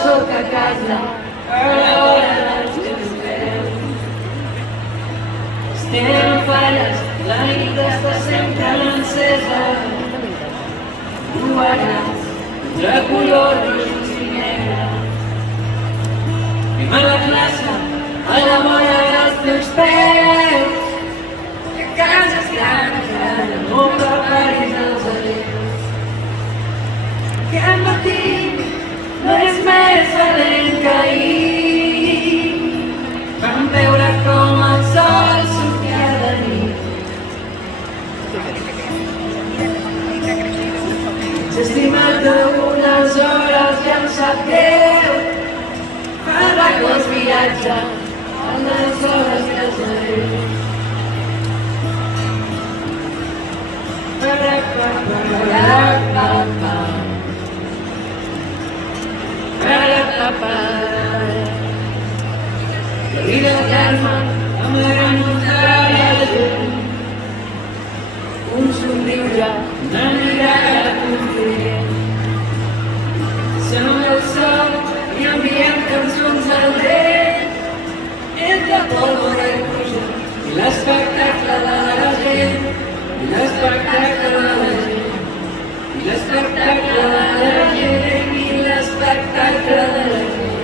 sóc a casa a l'hora dels teus peus. Estem falles, la nit està sempre encesa. Tu eres de color roig i negre. Anem a la plaça, a la vora dels teus peus. Que cases grans, ara no preparis els adeus. Que el matí no és més valent que ahir. Vam veure com el sol sortia de nit. S'ha estimat algunes hores i em sap greu. Farà que els viatge a les hores que els adeu. La vida calma amb la gran muntanya de llum. Un somriure, una mirada confident. Som el sol i enviem cançons al vent. Entre pólvora i pluja i l'espectacle de la gent. I l'espectacle de la gent. I l'espectacle de la gent. I l'espectacle de la gent.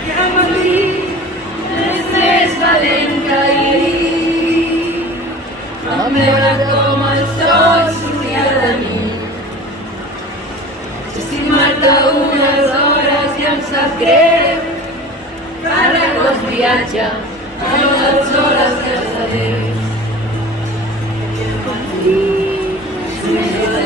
Que al matí és més valent que ahir. Vam veure com el sol sortia de nit. S'ha estimat unes hores i em sap greu. Farà que els viatge a les hores que s'adeu. Que al matí és més valent